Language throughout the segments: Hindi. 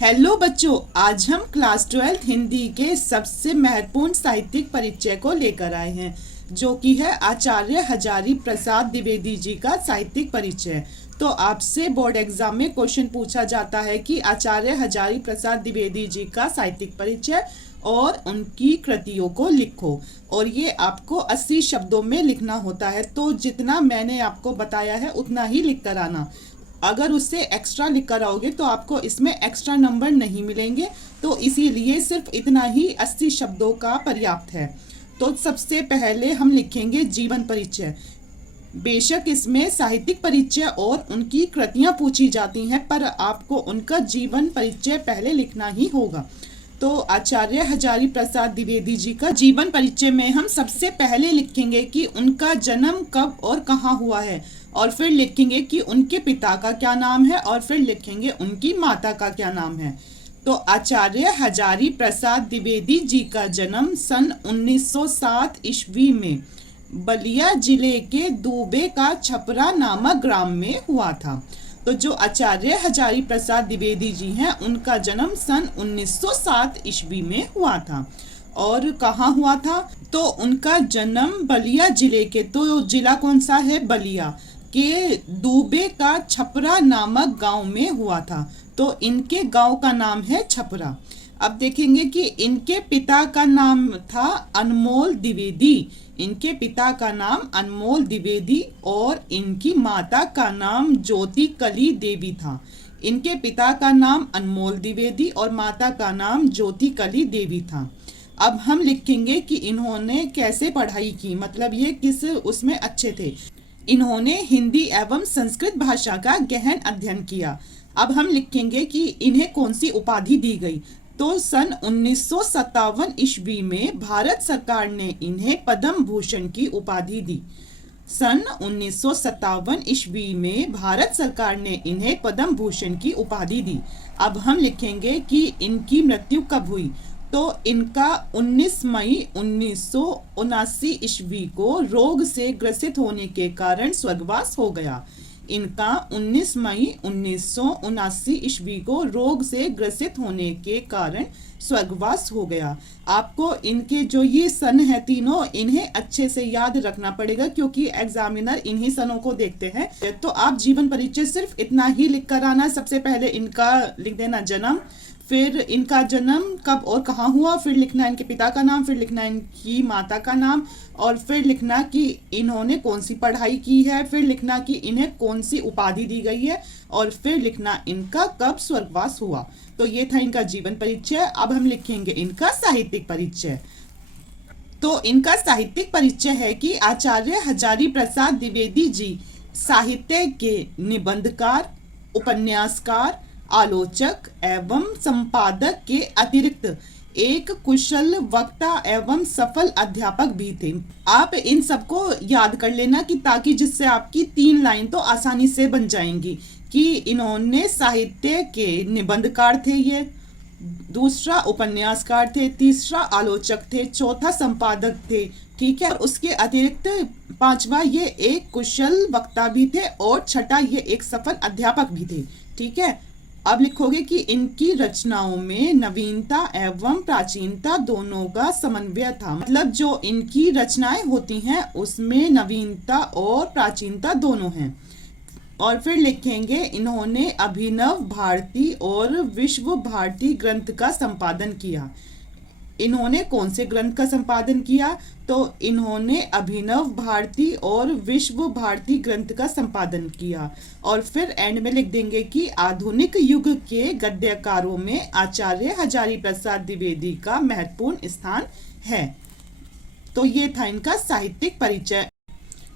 हेलो बच्चों, आज हम क्लास 12 हिंदी के सबसे महत्वपूर्ण साहित्यिक परिचय को लेकर आए हैं, जो कि है आचार्य हजारी प्रसाद द्विवेदी जी का साहित्यिक परिचय। तो आपसे बोर्ड एग्जाम में क्वेश्चन पूछा जाता है कि आचार्य हजारी प्रसाद द्विवेदी जी का साहित्यिक परिचय और उनकी कृतियों को लिखो, और ये आपको 80 शब्दों में लिखना होता है। तो जितना मैंने आपको बताया है उतना ही लिख कर आना। अगर उससे एक्स्ट्रा लिख कर आओगे तो आपको इसमें एक्स्ट्रा नंबर नहीं मिलेंगे, तो इसीलिए सिर्फ इतना ही 80 शब्दों का पर्याप्त है। तो सबसे पहले हम लिखेंगे जीवन परिचय। बेशक इसमें साहित्यिक परिचय और उनकी कृतियां पूछी जाती हैं, पर आपको उनका जीवन परिचय पहले लिखना ही होगा। तो आचार्य हजारी प्रसाद द्विवेदी जी का जीवन परिचय में हम सबसे पहले लिखेंगे कि उनका जन्म कब और कहाँ हुआ है, और फिर लिखेंगे कि उनके पिता का क्या नाम है, और फिर लिखेंगे उनकी माता का क्या नाम है। तो आचार्य हजारी प्रसाद द्विवेदी जी का जन्म सन 1907 ईस्वी में बलिया जिले के दूबे का छपरा नामक ग्राम में हुआ था। तो जो आचार्य हजारी प्रसाद द्विवेदी जी हैं, उनका जन्म सन 1907 ईस्वी में हुआ था। और कहाँ हुआ था? तो उनका जन्म बलिया जिले के, तो जिला कौन सा है? बलिया के दूबे का छपरा नामक गांव में हुआ था। तो इनके गांव का नाम है छपरा। अब देखेंगे कि इनके पिता का नाम था अनमोल द्विवेदी। इनके पिता का नाम अनमोल द्विवेदी और इनकी माता का नाम ज्योति कली देवी था। इनके पिता का नाम अनमोल द्विवेदी और माता का नाम ज्योति कली देवी था। अब हम लिखेंगे कि इन्होंने कैसे पढ़ाई की, मतलब ये किस उसमें अच्छे थे। इन्होंने हिंदी एवं संस्कृत भाषा का गहन अध्ययन किया। अब हम लिखेंगे कि इन्हें कौन सी उपाधि दी गई। तो सन 1957 ईस्वी में भारत सरकार ने इन्हें पद्म भूषण की उपाधि दी। सन 1957 ईस्वी में भारत सरकार ने इन्हें पद्म भूषण की उपाधि दी। अब हम लिखेंगे कि इनकी मृत्यु कब हुई। तो इनका 19 मई 1979 ईस्वी को रोग से ग्रसित होने के कारण स्वर्गवास हो गया। इनका 19 मई 1979 ईस्वी को रोग से ग्रसित होने के कारण स्वर्गवास हो गया। आपको इनके जो ये सन है तीनों, इन्हें अच्छे से याद रखना पड़ेगा, क्योंकि एग्जामिनर इन्हीं सनों को देखते हैं। तो आप जीवन परिचय सिर्फ इतना ही लिख कर आना। सबसे पहले इनका लिख देना जन्म, फिर इनका जन्म कब और कहाँ हुआ, फिर लिखना इनके पिता का नाम, फिर लिखना इनकी माता का नाम, और फिर लिखना कि इन्होंने कौन सी पढ़ाई की है, फिर लिखना कि इन्हें कौन सी उपाधि दी गई है, और फिर लिखना इनका कब स्वर्गवास हुआ। तो ये था इनका जीवन परिचय। अब हम लिखेंगे इनका साहित्यिक परिचय। तो इनका साहित्यिक परिचय है कि आचार्य हजारी प्रसाद द्विवेदी जी साहित्य के निबंधकार, उपन्यासकार, आलोचक एवं संपादक के अतिरिक्त एक कुशल वक्ता एवं सफल अध्यापक भी थे। आप इन सबको याद कर लेना कि ताकि जिससे आपकी 3 लाइन तो आसानी से बन जाएंगी कि इन्होंने साहित्य के निबंधकार थे, ये दूसरा उपन्यासकार थे, तीसरा आलोचक थे, चौथा संपादक थे, ठीक है। और उसके अतिरिक्त 5वां ये एक कुशल वक्ता भी थे, और छठा ये एक सफल अध्यापक भी थे, ठीक है। अब लिखोगे कि इनकी रचनाओं में नवीनता एवं प्राचीनता दोनों का समन्वय था। मतलब जो इनकी रचनाएं होती हैं उसमें नवीनता और प्राचीनता दोनों हैं। और फिर लिखेंगे इन्होंने अभिनव भारती और विश्व भारती ग्रंथ का संपादन किया। इन्होंने कौन से ग्रंथ का संपादन किया? तो इन्होंने अभिनव भारती और विश्व भारती ग्रंथ का संपादन किया। और फिर एंड में लिख देंगे कि आधुनिक युग के गद्यकारों में आचार्य हजारी प्रसाद द्विवेदी का महत्वपूर्ण स्थान है। तो ये था इनका साहित्यिक परिचय।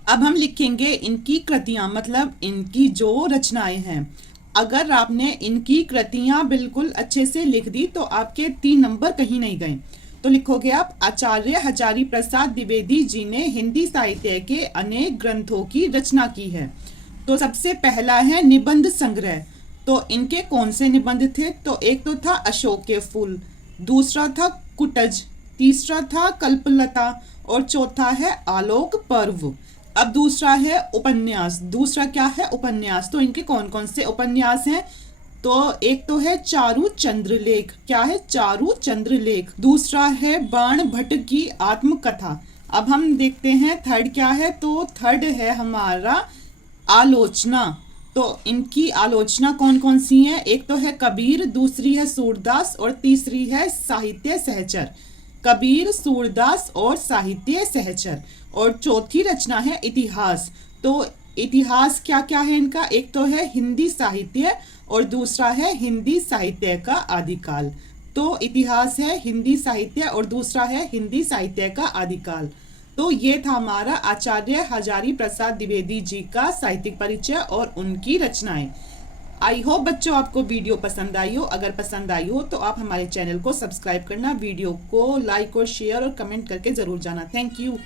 अब हम लिखेंगे इनकी कृतियां, मतलब इनकी जो रचनाएं हैं। अगर आपने इनकी कृतियां बिल्कुल अच्छे से लिख दी तो आपके 3 नंबर कहीं नहीं गए। तो लिखोगे आप, आचार्य हजारी प्रसाद द्विवेदी जी ने हिंदी साहित्य के अनेक ग्रंथों की रचना की है। तो सबसे पहला है निबंध संग्रह। तो इनके कौन से निबंध थे? तो एक तो था अशोक के फूल, दूसरा था कुटज, तीसरा था कल्पलता, और चौथा है आलोक पर्व। अब दूसरा है उपन्यास। दूसरा क्या है? उपन्यास। तो इनके कौन कौन से उपन्यास हैं? तो एक तो है चारु चंद्रलेख, क्या है चारु चंद्रलेख। दूसरा है बाण भट्ट की आत्मकथा। अब हम देखते हैं थर्ड क्या है, तो थर्ड है हमारा आलोचना। तो इनकी आलोचना कौन कौन सी है, एक तो है कबीर, दूसरी है सूरदास और तीसरी है साहित्य सहचर। कबीर, सूरदास और साहित्य सहचर। और चौथी रचना है इतिहास। तो इतिहास क्या क्या है इनका, एक तो है हिंदी साहित्य और दूसरा है हिंदी साहित्य का आदिकाल। तो इतिहास है हिंदी साहित्य और दूसरा है हिंदी साहित्य का आदिकाल। तो ये था हमारा आचार्य हजारी प्रसाद द्विवेदी जी का साहित्यिक परिचय और उनकी रचनाएं। आई होप बच्चों आपको वीडियो पसंद आई हो। अगर पसंद आई हो तो आप हमारे चैनल को सब्सक्राइब करना, वीडियो को लाइक और शेयर और कमेंट करके जरूर जाना। Thank you.